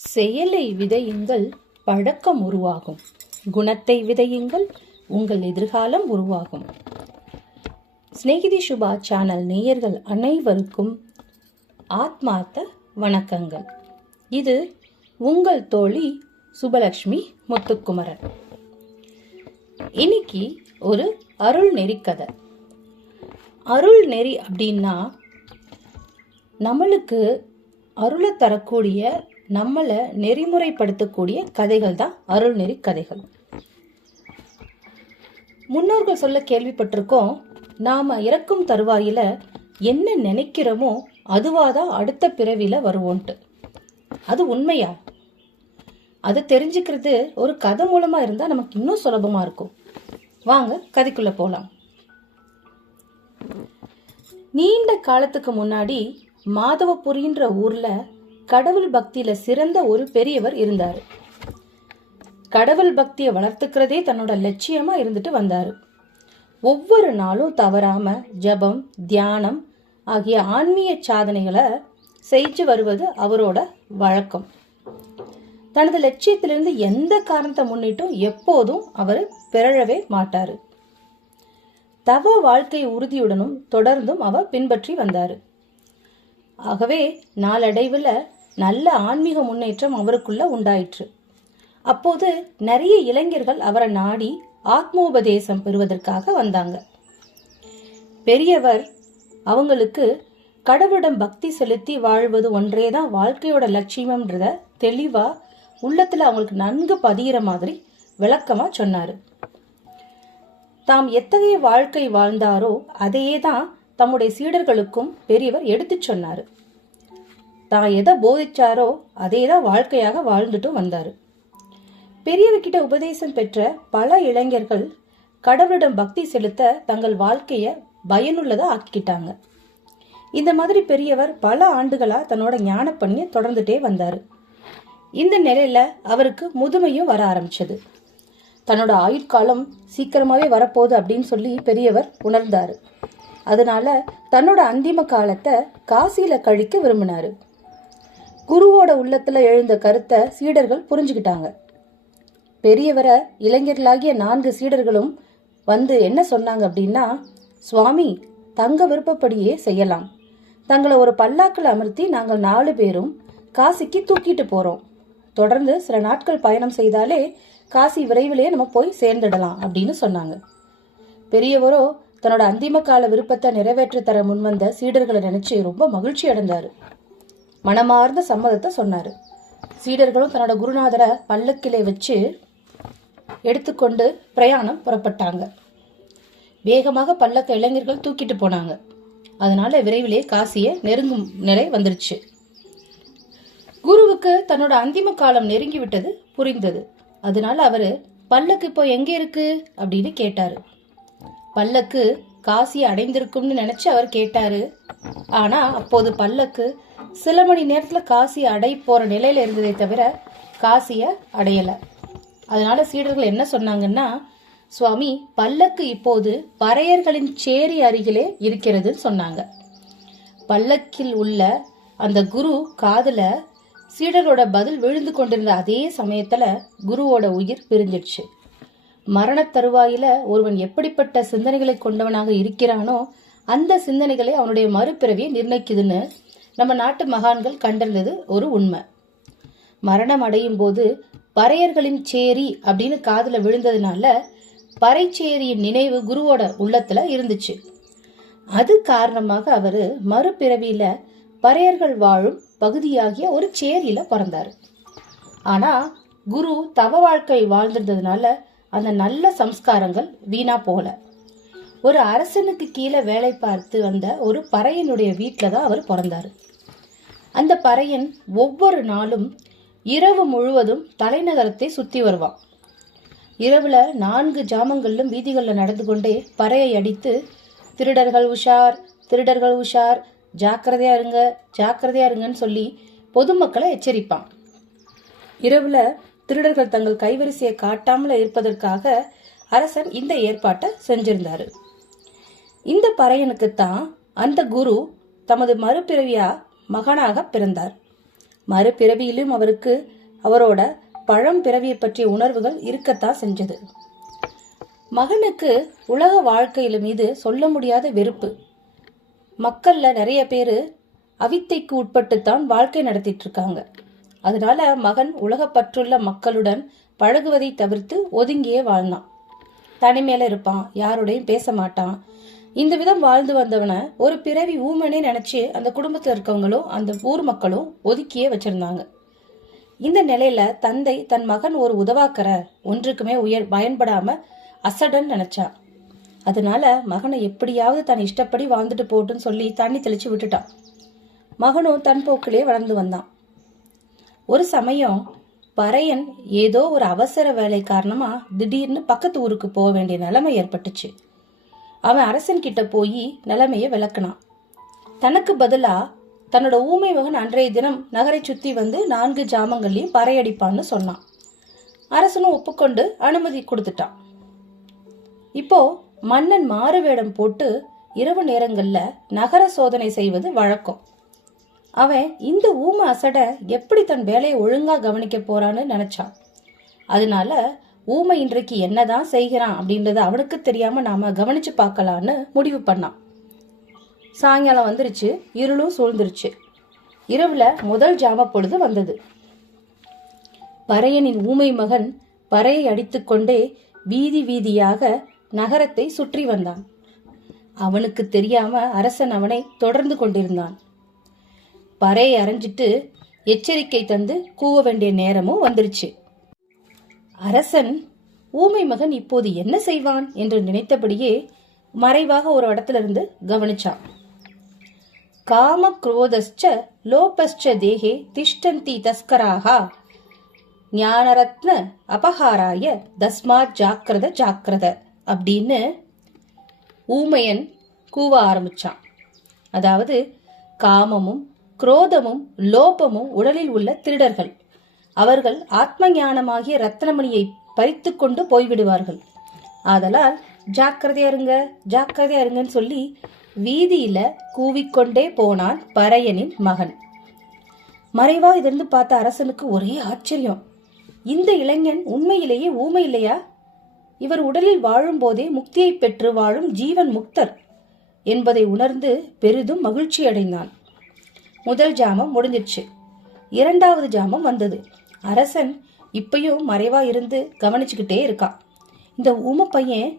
செயலை விதையுங்கள், பழக்கம் உருவாகும். குணத்தை விதையுங்கள், உங்கள் எதிர்காலம் உருவாகும். ஸ்நேகிதி சுபா சேனல் நேயர்கள் அனைவருக்கும் ஆத்மார்த்த வணக்கங்கள். இது உங்கள் தோழி சுபலட்சுமி முத்துக்குமரன். இன்னைக்கு ஒரு அருள் நெறி கதை. அருள் நெறி அப்படின்னா நம்மளுக்கு அருளை தரக்கூடிய, நம்மளை நெறிமுறைப்படுத்தக்கூடிய கதைகள் தான் அருள் நெறி கதைகள். முன்னோர்கள் சொல்ல கேள்விப்பட்டிருக்கோம், நாம இறக்கும் தருவாயில என்ன நினைக்கிறோமோ அதுவாதான் அடுத்த பிறவில வருவோன்ட்டு. அது உண்மையா? அதை தெரிஞ்சுக்கிறது ஒரு கதை மூலமா இருந்தா நமக்கு இன்னும் சுலபமா இருக்கும். வாங்க கதைக்குள்ள போலாம். நீண்ட காலத்துக்கு முன்னாடி மாதவபுரின்ற ஊர்ல கடவுள் பக்தியில சிறந்த ஒரு பெரியவர் இருந்தாரு. கடவுள் பக்தியை வளர்த்துக்கிறதே தன்னோட லட்சியமா இருந்துட்டு வந்தாரு. ஒவ்வொரு நாளும் தவறாம ஜபம், தியானம் ஆகிய ஆன்மீக சாதனைகளை செஞ்சு வருவது அவரோட வழக்கம். தனது லட்சியத்திலிருந்து எந்த காரணத்தை முன்னிட்டும் எப்போதும் அவர் பிறழவே மாட்டாரு. தவ வாழ்க்கை உறுதியுடனும் தொடர்ந்தும் அவர் பின்பற்றி வந்தாரு. ஆகவே நாளடைவில் நல்ல ஆன்மீக முன்னேற்றம் அவருக்குள்ள உண்டாயிற்று. அப்போது நிறைய இளைஞர்கள் அவரை நாடி ஆத்மோபதேசம் பெறுவதற்காக வந்தாங்க. பெரியவர் அவங்களுக்கு கடவுளிடம் பக்தி செலுத்தி வாழ்வது ஒன்றேதான் வாழ்க்கையோட லட்சியம்ன்றத தெளிவா உள்ளத்துல அவங்களுக்கு நன்கு பதிகிற மாதிரி விளக்கமா சொன்னாரு. தாம் எத்தகைய வாழ்க்கை வாழ்ந்தாரோ அதையே தான் தம்முடைய சீடர்களுக்கும் பெரியவர் எடுத்து சொன்னாரு. தான் எதை போதிச்சாரோ அதே தான் வாழ்க்கையாக வாழ்ந்துட்டும் வந்தாரு. பெரியவர்கிட்ட உபதேசம் பெற்ற பல இளைஞர்கள் கடவுளிடம் பக்தி செலுத்த தங்கள் வாழ்க்கைய பயனுள்ளதா ஆக்கிக்கிட்டாங்க. இந்த மாதிரி பெரியவர் பல ஆண்டுகளா தன்னோட ஞான பணியை தொடர்ந்துட்டே வந்தாரு. இந்த நிலையில அவருக்கு முதுமையும் வர ஆரம்பிச்சது. தன்னோட ஆயுட்காலம் சீக்கிரமாவே வரப்போகுது அப்படின்னு சொல்லி பெரியவர் உணர்ந்தாரு. அதனால தன்னோட அந்திம காலத்தை காசியில கழிக்க விரும்பினாரு. குருவோட உள்ளத்துல எழுந்த கருத்தை சீடர்கள் புரிஞ்சுக்கிட்டாங்க. பெரியவரை இளைஞர்களாகிய 4 சீடர்களும் வந்து என்ன சொன்னாங்க அப்படின்னா, சுவாமி, தங்க விருப்பப்படியே செய்யலாம். தங்களை ஒரு பல்லாக்கில் அமர்த்தி நாங்கள் 4 பேரும் காசிக்கு தூக்கிட்டு போறோம். தொடர்ந்து சில நாட்கள் பயணம் செய்தாலே காசி விரைவிலேயே நம்ம போய் சேர்ந்துடலாம் அப்படின்னு சொன்னாங்க. பெரியவரோ தன்னோட அந்திம கால விருப்பத்தை நிறைவேற்ற தர முன்வந்த சீடர்களை நினைச்சு ரொம்ப மகிழ்ச்சி அடைந்தாரு. மனமார்ந்த சம்மதத்தை சொன்னாரு. சீடர்களும் தன்னோட குருநாதரை பல்லக்கிலே வச்சு எடுத்துக்கொண்டு பிரயாணம் புறப்பட்டாங்க. வேகமாக பல்லக்க இளைஞர்கள் தூக்கிட்டு போனாங்க. அதனால விரைவிலே காசியை நெருங்கும் நிலை வந்துருச்சு. குருவுக்கு தன்னோட அந்திம காலம் நெருங்கி விட்டது புரிந்தது. அதனால அவரு பல்லக்கு இப்போ எங்க இருக்கு அப்படின்னு கேட்டாரு. பல்லக்கு காசியை அடைந்திருக்கும்னு நினைச்சு அவர் கேட்டாரு. ஆனா அப்போது பல்லக்கு சில மணி நேரத்துல காசியை அடை போற நிலையில இருந்ததை தவிர காசிய அடையல. அதனால சீடர்கள் என்ன சொன்னாங்கன்னா, சுவாமி, பல்லக்கு இப்போது பறையர்களின் சேரி அருகிலே இருக்கிறதுன்னு சொன்னாங்க. பல்லக்கில் உள்ள அந்த குரு காதுல சீடரோட பதில் விழுந்து கொண்டிருந்த அதே சமயத்துல குருவோட உயிர் பிரிஞ்சிடுச்சு. மரண தருவாயில ஒருவன் எப்படிப்பட்ட சிந்தனைகளை கொண்டவனாக இருக்கிறானோ அந்த சிந்தனைகளை அவனுடைய மறுபிறவியை நிர்ணயிக்குதுன்னு நம்ம நாட்டு மகான்கள் கண்டறிந்தது ஒரு உண்மை. மரணம் அடையும் போது பறையர்களின் சேரி அப்படின்னு காதுல விழுந்ததுனால பறைச்சேரியின் நினைவு குருவோட உள்ளத்துல இருந்துச்சு. அது காரணமாக அவரு மறுபிறவியில பறையர்கள் வாழும் பகுதியாகிய ஒரு சேரியில பிறந்தாரு. ஆனா குரு தவ வாழ்க்கை வாழ்ந்திருந்ததுனால அந்த நல்ல சம்ஸ்காரங்கள் வீணா போகல. ஒரு அரசனுக்கு கீழே வேலை பார்த்து வந்த ஒரு பறையனுடைய வீட்டில தான் அவர் பிறந்தாரு. அந்த பறையன் ஒவ்வொரு நாளும் இரவு முழுவதும் தலைநகரத்தை சுத்தி வருவான். இரவுல 4 ஜாமங்களிலும் வீதிகள்ல நடந்து கொண்டே பறையை அடித்து, திருடர்கள் உஷார், திருடர்கள் உஷார், ஜாக்கிரதையா இருங்க, ஜாக்கிரதையா இருங்கன்னு சொல்லி பொதுமக்களை எச்சரிப்பான். இரவுல திருடர்கள் தங்கள் கைவரிசையை காட்டாமல இருப்பதற்காக அரசன் இந்த ஏற்பாட்டை செஞ்சிருந்தாரு. இந்த பறையனுக்குத்தான் அந்த குரு தமது மறுபிறவியா மகனாக பிறந்தார். மறுபிறவியிலும் அவருக்கு அவரோட பழம் பிறவியை பற்றிய உணர்வுகள் இருக்கத்தான் செஞ்சது. மகனுக்கு உலக வாழ்க்கையில மீது சொல்ல முடியாத வெறுப்பு. மக்கள்ல நிறைய பேரு அவித்தைக்கு உட்பட்டுத்தான் வாழ்க்கை நடத்திட்டு இருக்காங்க. அதனால மகன் உலகப்பற்றுள்ள மக்களுடன் பழகுவதை தவிர்த்து ஒதுங்கியே வாழ்ந்தான். தனிமையில இருப்பான், யாரோடையும் பேச மாட்டான். இந்த விதம் வாழ்ந்து வந்தவனை ஒரு பிறவி ஊமனே நினைச்சு அந்த குடும்பத்தில் இருக்கவங்களும் அந்த ஊர் மக்களும் ஒதுக்கியே வச்சிருந்தாங்க. இந்த நிலையில தந்தை தன் மகன் ஒரு உதவாக்கற, ஒன்றுக்குமே பயன்படாம அசடன் நினைச்சான். அதனால மகனை எப்படியாவது தன் இஷ்டப்படி வாழ்ந்துட்டு போட்டுன்னு சொல்லி தண்ணி தெளிச்சு விட்டுட்டான். மகனும் தன் போக்கிலே வளர்ந்து வந்தான். ஒரு சமயம் பறையன் ஏதோ ஒரு அவசர வேலை காரணமா திடீர்னு பக்கத்து ஊருக்கு போக வேண்டிய நிலைமை ஏற்பட்டுச்சு. அவன் அரசன் கிட்ட போய் நிலைமைய விளக்குனான். தனக்கு பதிலா தன்னோட ஊமை மகன் அன்றைய தினம் நகரை சுத்தி வந்து 4 ஜாமங்கள்லயும் பறையடிப்பான்னு சொன்னான். அரசனும் ஒப்புக்கொண்டு அனுமதி கொடுத்துட்டான். இப்போ மன்னன் மாறு வேடம் போட்டு இரவு நேரங்கள்ல நகர சோதனை செய்வது வழக்கம். அவன் இந்த ஊமை அசட எப்படி தன் வேலையை ஒழுங்கா கவனிக்க போறான்னு நினைச்சான். அதனால ஊமை இன்றைக்கு என்னதான் செய்கிறான் அப்படின்றத அவனுக்கு தெரியாம நாம கவனிச்சு பார்க்கலான்னு முடிவு பண்ணான். சாயங்காலம் வந்துருச்சு, இருளும் சூழ்ந்துருச்சு. இரவுல முதல் ஜாம பொழுது வந்தது. பறையனின் ஊமை மகன் பறையை அடித்துக்கொண்டே வீதி வீதியாக நகரத்தை சுற்றி வந்தான். அவனுக்கு தெரியாம அரசன் அவனை தொடர்ந்து கொண்டிருந்தான். பறையை அரைஞ்சிட்டு எச்சரிக்கை தந்து கூவ வேண்டிய நேரமும் வந்துருச்சு. அரசன் ஊமை மகன் இப்போது என்ன செய்வான் என்று நினைத்தபடியே மறைவாக ஒரு இடத்துல இருந்து கவனிச்சான். காம குரோதஸ்ச லோபஸ்ச தேகே திஷ்டந்தி தஸ்கராகா ஞானரத்ன அபகாராய தஸ்மாத் ஜாக்கிரத ஜாக்கிரத அப்படின்னு ஊமையன் கூவ ஆரம்பிச்சான். அதாவது காமமும் குரோதமும் லோபமும் உடலில் உள்ள திருடர்கள். அவர்கள் ஆத்ம ஞானமாகிய ரத்னமணியை பறித்து கொண்டு போய்விடுவார்கள். ஆதலால் ஜாக்கிரதையா இருங்க, ஜாக்கிரதையா இருங்கன்னு சொல்லி வீதியில கூவிக்கொண்டே போனான் பறையனின் மகன். மறைவா இதிலிருந்து பார்த்த அரசனுக்கு ஒரே ஆச்சரியம். இந்த இளைஞன் உண்மையிலேயே ஊமை இல்லையா? இவர் உடலில் வாழும் போதே முக்தியை பெற்று வாழும் ஜீவன் முக்தர் என்பதை உணர்ந்து பெரிதும் மகிழ்ச்சி அடைந்தான். முதல் ஜாமம் முடிஞ்சிருச்சு. 2வது ஜாமம் வந்தது. அரசன் இப்பயும் மறைவா இருந்து கவனிச்சுக்கிட்டே இருக்கான். இந்த ஊம பையன்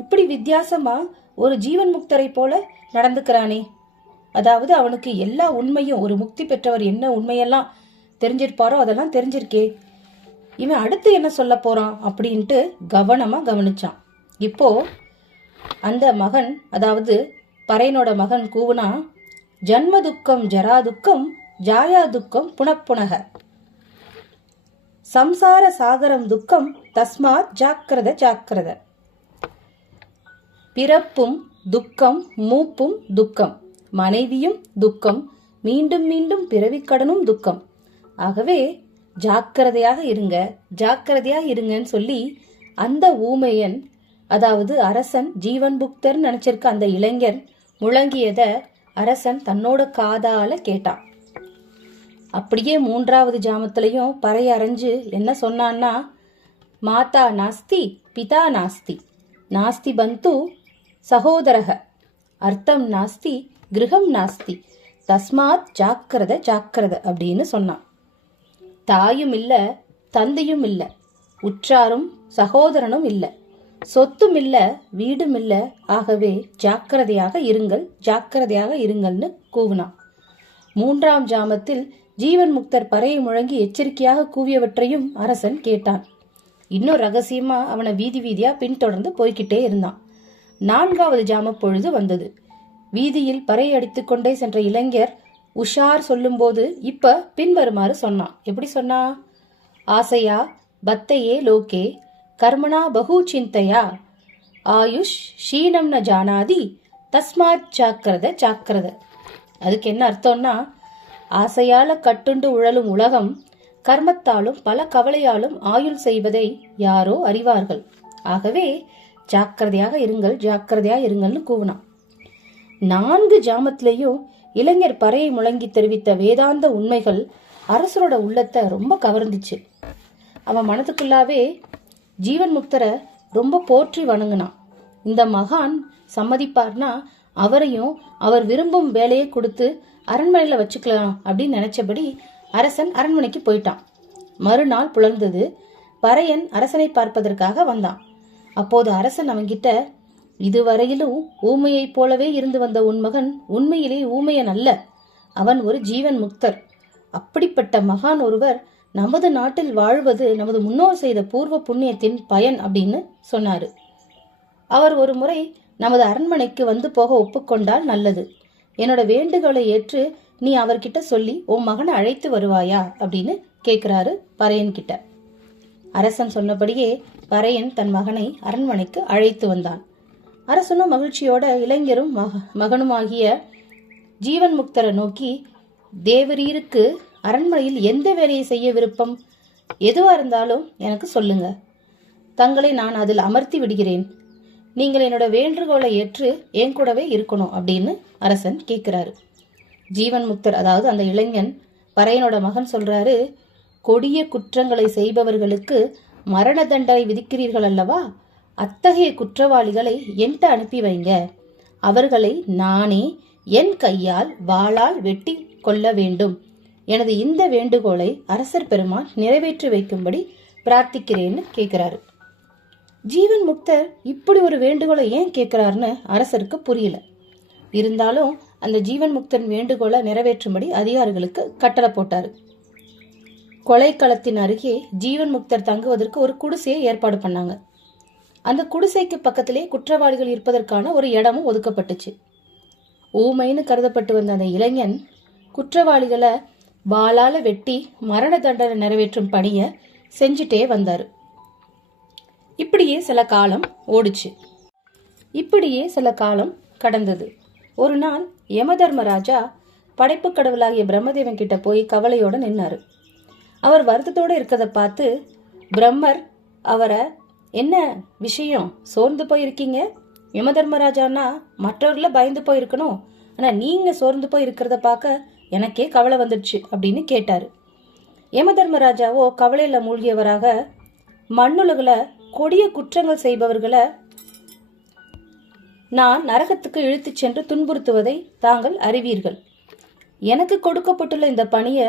இப்படி வித்தியாசமா ஒரு ஜீவன் முக்தரை போல நடந்துக்கிறானே, அதாவது அவனுக்கு எல்லா உண்மையும், ஒரு முக்தி பெற்றவர் என்ன உண்மையெல்லாம் தெரிஞ்சிருப்பாரோ அதெல்லாம் தெரிஞ்சிருக்கே, இவன் அடுத்து என்ன சொல்ல போறான் அப்படின்ட்டு கவனமா கவனிச்சான். இப்போ அந்த மகன், அதாவது பறையனோட மகன் கூவுனா, ஜன்ம துக்கம் ஜரா துக்கம் ஜாயா துக்கம் புனப்புனக சம்சார சாகரம் துக்கம் தஸ்மாத் ஜாக்கிரத ஜாக்கிரத. பிறப்பும் துக்கம், மூப்பும் துக்கம், மனைவியும் துக்கம், மீண்டும் மீண்டும் பிறவிக்கடனும் துக்கம். ஆகவே ஜாக்கிரதையாக இருங்க, ஜாக்கிரதையாக இருங்கன்னு சொல்லி அந்த ஊமையன், அதாவது அரசன் ஜீவன் புக்தர் நினைச்சிருக்க அந்த இளைஞர் முழங்கியத அரசன் தன்னோட காதால கேட்டான். அப்படியே 3வது ஜாமத்திலையும் பறை அரைஞ்சு என்ன சொன்னான்னா, மாதா நாஸ்தி பிதா நாஸ்தி நாஸ்தி பந்து சகோதரக அர்த்தம் நாஸ்தி கிரகம் நாஸ்தி தஸ்மாத் ஜாக்கிரத ஜாக்கிரத அப்படின்னு சொன்னான். தாயும் இல்ல, தந்தையும் இல்ல, உற்றாரும் சகோதரனும் இல்ல, சொத்தும் இல்ல, வீடும் இல்ல. ஆகவே ஜாக்கிரதையாக இருங்கள், ஜாக்கிரதையாக இருங்கள்னு கூவினான். 3ஆம் ஜாமத்தில் ஜீவன் முக்தர் பறையை முழங்கி எச்சரிக்கையாக கூவியவற்றையும் அரசன் கேட்டான். இன்னும் ரகசியமா அவனை வீதி வீதியா பின்தொடர்ந்து போய்கிட்டே இருந்தான். 4வது ஜாம பொழுது வந்தது. வீதியில் பறை அடித்துக் கொண்டே சென்ற இளைஞர் உஷார் சொல்லும் போது இப்ப பின்வருமாறு சொன்னான். எப்படி சொன்னா? ஆசையா பத்தையே லோகே கர்மணா பகு சிந்தையா ஆயுஷ் ஷீனம் ந ஜானாதி தஸ்மாத் ஜாக்கிரத ஜாக்கிரத. அதுக்கு என்ன அர்த்தம்னா, ஆசையால கட்டுண்டு உழலும் உலகம் கர்மத்தாலும் பல கவலையாலும் ஆயுள் செய்வதை யாரோ அறிவார்கள். ஆகவே ஜாக்கிரதையாக இருங்கள், ஜாக்கிரதையாக இருங்கள்னு கூவினான். 4 ஜாமத்திலேயும் இளைஞர் பறையை முழங்கி தெரிவித்த வேதாந்த உண்மைகள் அரசரோட உள்ளத்தை ரொம்ப கவர்ந்துச்சு. அவன் மனதுக்குள்ளாவே ஜீவன் முக்தரை ரொம்ப போற்றி வணங்கினான். இந்த மகான் சம்மதிப்பார்னா அவரையும் அவர் விரும்பும் வேலையை கொடுத்து அரண்மனையில வச்சுக்கலாம் அப்படின்னு நினைச்சபடி அரசன் அரண்மனைக்கு போயிட்டான். மறுநாள் புலர்ந்தது. பறையன் அரசனை பார்ப்பதற்காக வந்தான். அப்போது அரசன் அவன்கிட்ட, இதுவரையிலும் ஊமையைப் போலவே இருந்து வந்த உன் மகன் உண்மையிலே ஊமையன் அல்ல, அவன் ஒரு ஜீவன் முக்தர். அப்படிப்பட்ட மகான் ஒருவர் நமது நாட்டில் வாழ்வது நமது முன்னோர் செய்த பூர்வ புண்ணியத்தின் பயன் அப்படின்னு சொன்னாரு. அவர் ஒரு முறை நமது அரண்மனைக்கு வந்து போக ஒப்புக்கொண்டால் நல்லது. என்னோட வேண்டுகோளை ஏற்று நீ அவர்கிட்ட சொல்லி உன் மகனை அழைத்து வருவாயா அப்படின்னு கேட்கிறாரு பறையன் கிட்ட. அரசன் சொன்னபடியே பறையன் தன் மகனை அரண்மனைக்கு அழைத்து வந்தான். அரசனும் மகிழ்ச்சியோட இளைஞரும் மகனுமாகிய ஜீவன் முக்தரை நோக்கி, தேவரீருக்கு அரண்மனையில் எந்த வேலையை செய்ய விருப்பம்? எதுவா இருந்தாலும் எனக்கு சொல்லுங்க, தங்களை நான் அதில் அமர்த்தி விடுகிறேன். நீங்கள் என்னோட வேண்டுகோளை ஏற்று என் கூடவே இருக்கணும் அப்படின்னு அரசன் கேட்கிறாரு. ஜீவன் முக்தர், அதாவது அந்த இளைஞன் பறையனோட மகன் சொல்றாரு, கொடிய குற்றங்களை செய்பவர்களுக்கு மரண தண்டனை விதிக்கிறீர்கள் அல்லவா, அத்தகைய குற்றவாளிகளை என்கிட்ட அனுப்பி வைங்க. அவர்களை நானே என் கையால் வாளால் வெட்டி கொள்ள வேண்டும். எனது இந்த வேண்டுகோளை அரசர் பெருமான் நிறைவேற்றி வைக்கும்படி பிரார்த்திக்கிறேன்னு கேட்கிறாரு. ஜீவன் முக்தர் இப்படி ஒரு வேண்டுகோளை ஏன் கேட்கிறாருன்னு அரசருக்கு புரியல. இருந்தாலும் அந்த ஜீவன் முக்தன் வேண்டுகோளை நிறைவேற்றும்படி அதிகாரிகளுக்கு கட்டளை போட்டாரு. கொலைக்களத்தின் அருகே ஜீவன் முக்தர் தங்குவதற்கு ஒரு குடிசையை ஏற்பாடு பண்ணாங்க. அந்த குடிசைக்கு பக்கத்திலே குற்றவாளிகள் இருப்பதற்கான ஒரு இடமும் ஒதுக்கப்பட்டுச்சு. ஊமைன்னு கருதப்பட்டு வந்த அந்த இளைஞன் குற்றவாளிகளை வாளால வெட்டி மரண தண்டனை நிறைவேற்றும் பணியை செஞ்சுட்டே வந்தாரு. இப்படியே சில காலம் ஓடுச்சு. இப்படியே சில காலம் கடந்தது. ஒரு நாள் யமதர்மராஜா படைப்பு கடவுளாகிய பிரம்மதேவன் கிட்ட போய் கவலையோட நின்னாரு. அவர் வருத்தத்தோட இருக்கதை பார்த்து பிரம்மர் அவரை, என்ன விஷயம், சோர்ந்து போயிருக்கீங்க? யமதர்மராஜானா மற்றவர்கள பயந்து போயிருக்கணும், ஆனா நீங்க சோர்ந்து போய் இருக்கிறத பார்க்க எனக்கே கவலை வந்துடுச்சு அப்படின்னு கேட்டாரு. யமதர்மராஜாவோ கவலையில மூழ்கியவராக, மண்ணுலகுல கொடிய குற்றங்கள் செய்பவர்களை நான் நரகத்துக்கு இழுத்துச் சென்று துன்புறுத்துவதை தாங்கள் அறிவீர்கள். எனக்கு கொடுக்கப்பட்டுள்ள இந்த பணியை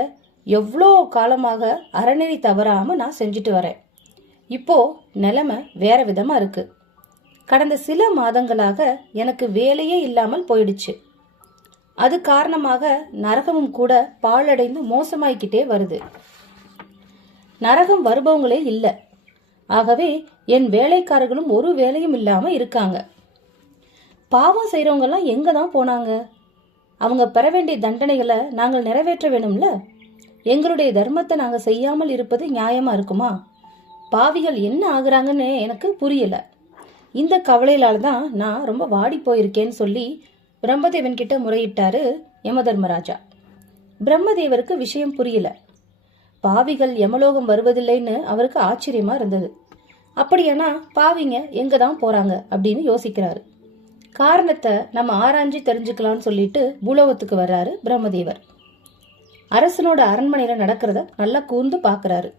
எவ்வளோ காலமாக அறநெறி தவறாம நான் செஞ்சுட்டு வரேன். இப்போ நிலைமை வேற விதமா இருக்கு. கடந்த சில மாதங்களாக எனக்கு வேலையே இல்லாமல் போயிடுச்சு. அது காரணமாக நரகமும் கூட பாழடைந்து மோசமாய்கிட்டே வருது. நரகம் வருபவங்களே இல்லை. ஆகவே என் வேலைக்காரர்களும் ஒரு வேலையும் இல்லாம இருக்காங்க. பாவம் செய்யறவங்க எல்லாம் எங்க தான் போனாங்க? அவங்க பெற வேண்டிய தண்டனைகளை நாங்கள் நிறைவேற்ற வேணும்ல. எங்களுடைய தர்மத்தை நாங்க செய்யாமல் இருப்பது நியாயமா இருக்குமா? பாவிகள் என்ன ஆகுறாங்கன்னு எனக்கு புரியல. இந்த கவலையிலால தான் நான் ரொம்ப வாடி போயிருக்கேன்னு சொல்லி பிரம்மதேவன் கிட்ட முறையிட்டாரு யமதர்மராஜா. பிரம்மதேவருக்கு விஷயம் புரியல. பாவிகள் யமலோகம் வருவதில்லைன்னு அவருக்கு ஆச்சரியமா இருந்தது. அப்படியானா பாவிங்க எங்க தான் போறாங்க அப்படின்னு யோசிக்கிறாரு. காரணத்தை நம்ம ஆராய்ஞ்சு தெரிஞ்சுக்கலாம்னு சொல்லிட்டு பூலோகத்துக்கு வர்றாரு பிரம்மதேவர். அரசனோட அரண்மனையில நடக்கிறத நல்லா கூர்ந்து பாக்குறாரு.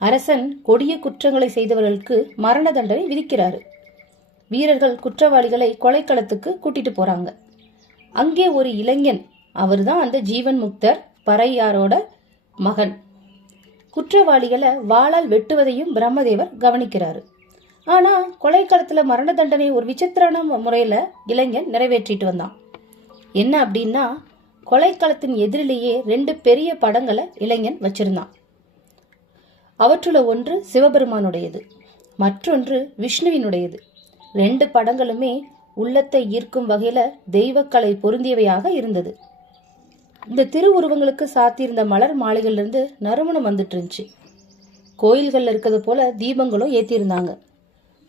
அரசன் கொடிய குற்றங்களை செய்தவர்களுக்கு மரண தண்டனை விதிக்கிறாரு. வீரர்கள் குற்றவாளிகளை கொலைக்களத்துக்கு கூட்டிட்டு போறாங்க. அங்கே ஒரு இளைஞன், அவர்தான் அந்த ஜீவன் முக்தர் பறையாரோட மகன், குற்றவாளிகளை வாளால் வெட்டுவதையும் பிரம்மதேவர் கவனிக்கிறாரு. ஆனா கொலைக்களத்துல மரண தண்டனை ஒரு விசித்திரமான முறையில இளைஞன் நிறைவேற்றிட்டு வந்தான். என்ன அப்படின்னா, கொலைக்களத்தின் எதிரிலேயே 2 பெரிய படங்களை இளைஞன் வச்சிருந்தான். அவற்றுல ஒன்று சிவபெருமானுடையது, மற்றொன்று விஷ்ணுவினுடையது. 2 படங்களுமே உள்ளத்தை ஈர்க்கும் வகையில தெய்வக்கலை பொருந்தியவையாக இருந்தது. இந்த திருவுருவங்களுக்கு சாத்தியிருந்த மலர் மாலைகள்ல இருந்து நறுமணம் வந்துட்டு இருந்துச்சு. கோயில்கள்ல இருக்கிறது போல தீபங்களும் ஏத்திருந்தாங்க.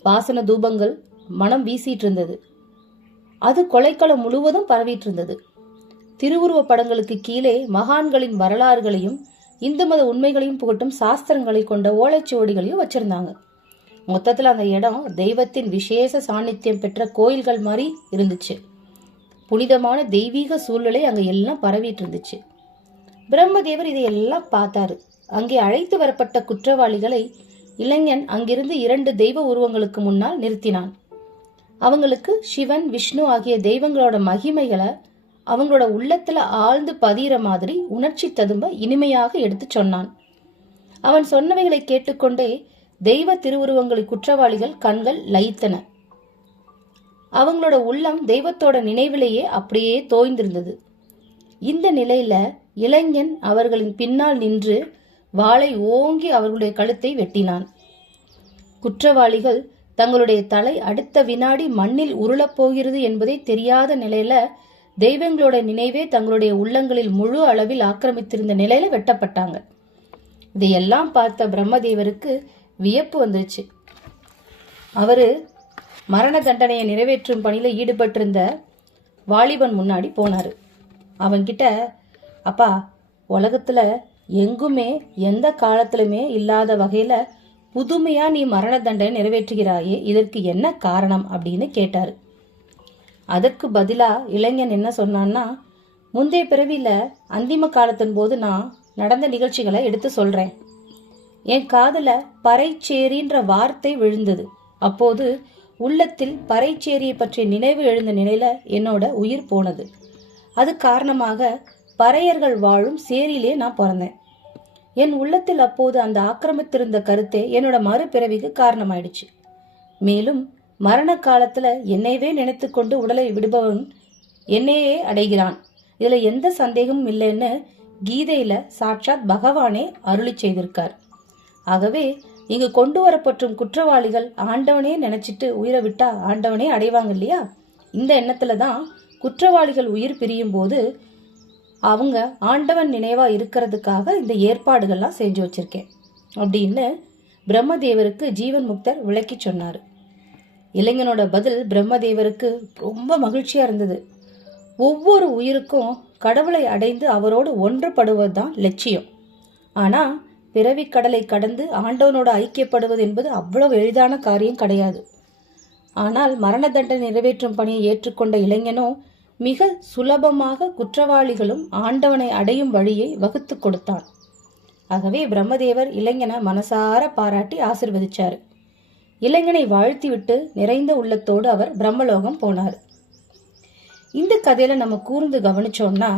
வாசன தூபங்கள் மனம் வீசிட்டு இருந்தது. அது கொலைக்களம் முழுவதும் பரவிட்டு இருந்தது. திருவுருவ படங்களுக்கு கீழே மகான்களின் வரலாறுகளையும் இந்து மத உண்மைகளையும் புகட்டும் சாஸ்திரங்களை கொண்ட ஓலைச்சுவடிகளையும் வச்சிருந்தாங்க. மொத்தத்துல அந்த இடம் தெய்வத்தின் விசேஷ சாநித்தியம் பெற்ற கோயில்கள் மாதிரி இருந்துச்சு. புனிதமான தெய்வீக சூழ்நிலை அங்க எல்லாம் பரவிட்டு இருந்துச்சு. பிரம்மதேவர் இதையெல்லாம் பார்த்தாரு. அங்கே அழைத்து வரப்பட்ட குற்றவாளிகளை இளைஞன் அங்கிருந்து 2 தெய்வ உருவங்களுக்கு முன்னால் நிறுத்தினான். அவங்களுக்கு சிவன், விஷ்ணு ஆகிய தெய்வங்களோட மகிமைகளை அவங்களோட உள்ளத்துல ஆழ்ந்து பதிகிற மாதிரி உணர்ச்சி ததும்ப இனிமையாக எடுத்து சொன்னான். அவன் சொன்னவைகளை கேட்டுக்கொண்டே தெய்வ திருவுருவங்களை குற்றவாளிகள் கண்கள் லயித்தன. அவங்களோட உள்ளம் தெய்வத்தோட நினைவிலேயே அப்படியே தோய்ந்திருந்தது. இந்த நிலையில இளைஞன் அவர்களின் பின்னால் நின்று வாளை ஓங்கி அவர்களுடைய கழுத்தை வெட்டினான். குற்றவாளிகள் தங்களுடைய தலை அடுத்த வினாடி மண்ணில் உருளப் போகிறது என்பதை தெரியாத நிலையில தெய்வங்களோட நினைவே தங்களுடைய உள்ளங்களில் முழு அளவில் ஆக்கிரமித்திருந்த நிலையில வெட்டப்பட்டாங்க. இதையெல்லாம் பார்த்த பிரம்மதேவருக்கு வியப்பு வந்துருச்சு. அவரு மரண தண்டனையை நிறைவேற்றும் பணியில ஈடுபட்டிருந்த வாலிபன் முன்னாடி போனாரு. அவன்கிட்ட, அப்பா, உலகத்துல எங்குமே எந்த காலத்திலுமே இல்லாத வகையில புதுமையா நீ மரண தண்டனை நிறைவேற்றுகிறாயே, இதற்கு என்ன காரணம் அப்படின்னு கேட்டாரு. அதற்கு பதிலா இளைஞன் என்ன சொன்னான்னா, முந்தைய பிறவியில அந்திம காலத்தின் போது நான் நடந்த நிகழ்ச்சிகளை எடுத்து சொல்றேன். என் காதுல பறைச்சேரின்ற வார்த்தை விழுந்தது. அப்போது உள்ளத்தில் பறைச்சேரியை பற்றிய நினைவு எழுந்த நிலையில என்னோட உயிர் போனது. அது காரணமாக பறையர்கள் வாழும் சேரியிலே நான் பிறந்தேன். என் உள்ளத்தில் அப்போது அந்த ஆக்கிரமித்திருந்த கருத்தே என்னோட மறுபிறவிக்கு காரணமாயிடுச்சு. மேலும் மரண காலத்துல என்னையவே நினைத்து கொண்டு உடலை விடுபவன் என்னையே அடைகிறான். இதுல எந்த சந்தேகமும் இல்லைன்னு கீதையில சாட்சாத் பகவானே அருளி செய்திருக்கார். ஆகவே இங்கு கொண்டு வரப்பற்றும் குற்றவாளிகள் ஆண்டவனே நினைச்சிட்டு உயிரை விட்டா ஆண்டவனே அடைவாங்க இல்லையா? இந்த எண்ணத்துலதான் குற்றவாளிகள் உயிர் பிரியும் போது அவங்க ஆண்டவன் நினைவா இருக்கிறதுக்காக இந்த ஏற்பாடுகள்லாம் செஞ்சு வச்சிருக்கேன் அப்படின்னு பிரம்மதேவருக்கு ஜீவன் முக்தர் விளக்கி சொன்னாரு. இளைஞனோட பதில் பிரம்மதேவருக்கு ரொம்ப மகிழ்ச்சியா இருந்தது. ஒவ்வொரு உயிருக்கும் கடவுளை அடைந்து அவரோடு ஒன்றுபடுவதுதான் லட்சியம். ஆனா பிறவி கடலை கடந்து ஆண்டவனோட ஐக்கியப்படுவது என்பது அவ்வளவு எளிதான காரியம் கிடையாது. ஆனால் மரண தண்டனை நிறைவேற்றும் பணியை ஏற்றுக்கொண்ட இளைஞனோ மிக சுலபமாக குற்றவாளிகளும் ஆண்டவனை அடையும் வழியை வகுத்து கொடுத்தான். ஆகவே பிரம்மதேவர் இளைஞனை மனசார பாராட்டி ஆசிர்வதிச்சாரு. இளைஞனை வாழ்த்திவிட்டு நிறைந்த உள்ளத்தோடு அவர் பிரம்மலோகம் போனார். இந்த கதையில நம்ம கூர்ந்து கவனிச்சோம்னா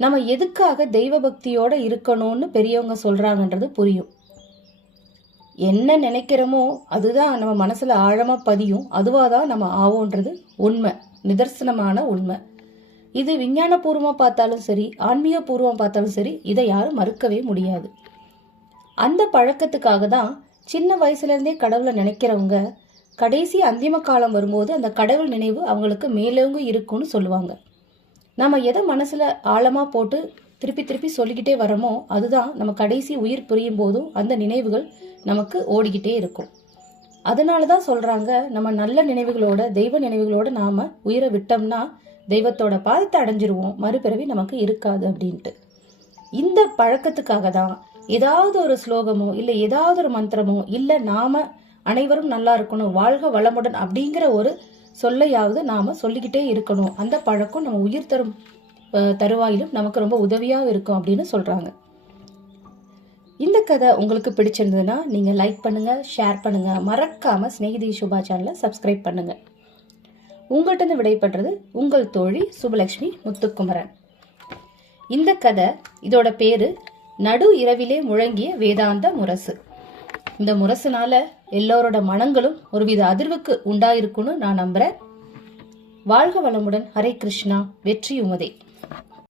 நம்ம எதுக்காக தெய்வ பக்தியோட இருக்கணும்னு பெரியவங்க சொல்றாங்கன்றது புரியும். என்ன நினைக்கிறோமோ அதுதான் நம்ம மனசுல ஆழமா பதியும், அதுவாதான் நம்ம ஆவோன்றது உண்மை, நிதர்சனமான உண்மை. இது விஞ்ஞான பூர்வமா பார்த்தாலும் சரி, ஆன்மீக பூர்வமா பார்த்தாலும் சரி, இதை யாரும் மறுக்கவே முடியாது. அந்த பழக்கத்துக்காக தான் சின்ன வயசுல இருந்தே கடவுளை நினைக்கிறவங்க கடைசி அந்திம காலம் வரும்போது அந்த கடவுள் நினைவு அவங்களுக்கு மேலோங்க இருக்கும்னு சொல்லுவாங்க. நம்ம எதை மனசுல ஆழமா போட்டு திருப்பி திருப்பி சொல்லிக்கிட்டே வரோமோ அதுதான் நம்ம கடைசி உயிர் புரியும் போதும் அந்த நினைவுகள் நமக்கு ஓடிக்கிட்டே இருக்கும். அதனாலதான் சொல்றாங்க, நம்ம நல்ல நினைவுகளோட தெய்வ நினைவுகளோட நாம உயிரை விட்டோம்னா தெய்வத்தோட பாதத்தை அடைஞ்சிருவோம், மறுபிறவி நமக்கு இருக்காது அப்படின்ட்டு. இந்த பழக்கத்துக்காக தான் ஏதாவது ஒரு ஸ்லோகமோ இல்ல ஏதாவது ஒரு மந்திரமோ இல்ல நாம அனைவரும் நல்லா இருக்கணும், வாழ்க வளமுடன் அப்படிங்கிற ஒரு சொல்லையாவது நாம சொல்லிக்கிட்டே இருக்கணும். அந்த பழக்கம் நம்ம உயிர் தரும் தருவாயிலும் நமக்கு ரொம்ப உதவியாக இருக்கும் அப்படின்னு சொல்றாங்க. இந்த கதை உங்களுக்கு பிடிச்சிருந்ததுன்னா நீங்க லைக் பண்ணுங்க, ஷேர் பண்ணுங்க, மறக்காம ஸ்நேகிதி சுபா சேனலை சப்ஸ்கிரைப் பண்ணுங்க. உங்கள்கிட்ட விடைபெற்றது உங்கள் தோழி சுபலட்சுமி முத்துக்குமரன். இந்த கதை, இதோட பேரு நடு இரவிலே முழங்கிய வேதாந்த முரசு. இந்த முரசுனால எல்லோரோட மனங்களும் ஒருவித அதிர்வுக்கு உண்டாயிருக்குன்னு நான் நம்புறேன். வாழ்க வளமுடன். ஹரே கிருஷ்ணா. வெற்றி உமதே.